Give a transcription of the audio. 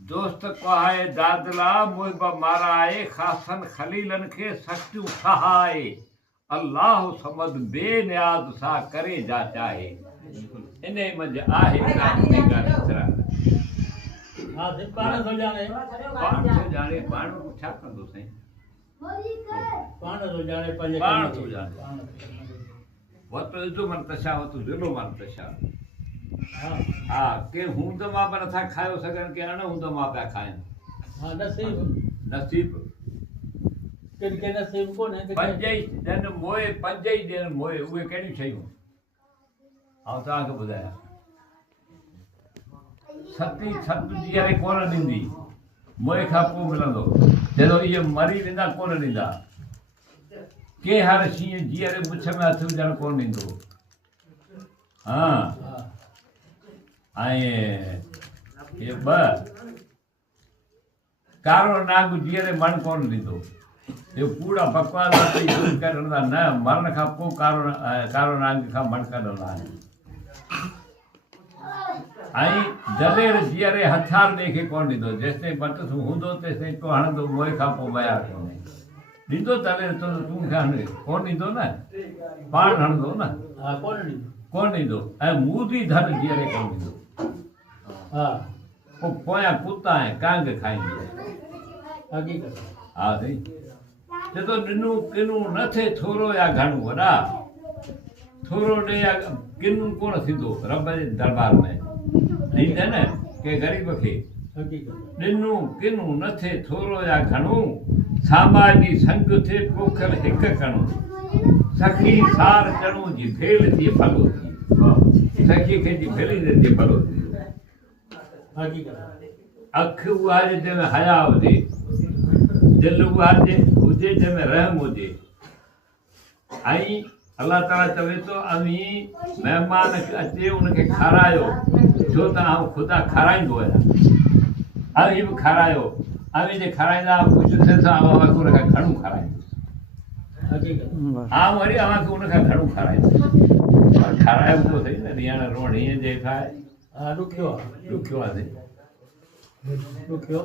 दोस्त कहाए दादला मुहिब माराए खासन खलीलन के सख्तू सहाय अल्लाह समद बेनियाज सा करे जा चाहे इने मंज आहे कानी गानी हाँ से पाण थो जाने पाण छा कंदो साईं पाण थो जाने पंहिंजे पाण कम थो खे। जाने। पाण थो जाने। वत इजो मन तशा वत दिलो मन तशा हाँ हा के हूंद मां पर नथा खायो सघनि के अण हूंद मां पिया खाइनि हाँ नसीब नसीब किन के नसीब कोन्हे त पंज ई ॾियनि मोए पंज ई ॾियनि मोए उहे कहिड़ियूं शयूं आउं तव्हांखे ॿुधायां सती सत जीअरे कोन ॾींदी मोए खां पोइ मिलंदो जॾहिं इहे मरी वेंदा कोन ॾींदा के हर शींहं जीअरे मुछ में हथु विझणु कोन ॾींदो हा हाँ ऐं इहे ॿ कारो नांग जीअरे मण कोन ॾींदो इहो कूड़ा बकवास यूज़ करणु था न मरण खां पोइ कारो नांग खां मण कढंदा आहिनि ऐं दलेर जीअरे हथियार ॾे खे कोन ॾींदो जेसिताईं बट हूंदो तेसिताईं तो हणंदो मोए खां पोइ वया कोन्हे ॾींदो दलेर तो तूं मूंखे हण कोन ॾींदो न पाण हणंदो न हाँ कोन ॾींदो कोन ॾींदो ऐं मूदी धन जीअरे कोन ॾींदो हाँ पोइ पोयां कुता ऐं कांग खाईंदी आहे हक़ीक़त हा साईं चए थो ॾिनूं किनूं न थिए थोरो या घणो वॾा थोरो ॾे या किनूं कोन थींदो रब जे दरबार में ॾींदे न के ग़रीब खे हक़ीक़त ॾिनूं किनूं न थिए थोरो या घणो सामाज जी संग थिए पोखल हिकु कणो सखी सार चणो जी भेल थी फलो थी सखी खे जी भेली थी फलो थी हक़ीक़त अख उहा जे जंहिंमें हया हुजे दिलि उहा जे हुजे जंहिंमें रहम हुजे ऐं अलाह ताला चवे थो अमी महिमान अचे उनखे खारायो छो त आउं ख़ुदा खाराईंदो आहियां अवी बि खारायो अवी जे खाराईंदा ख़ुशि थिए सां अव्हांखे उनखां घणो खाराईंदुसि हक़ीक़त आउं वरी अव्हांखे उनखां घणो खाराईंदुसि खारायो बि थो सही न ॾियण रोअण हीअं जे खाए हाँ ॾुखियो आहे ॾुखियो आहे ॾुखियो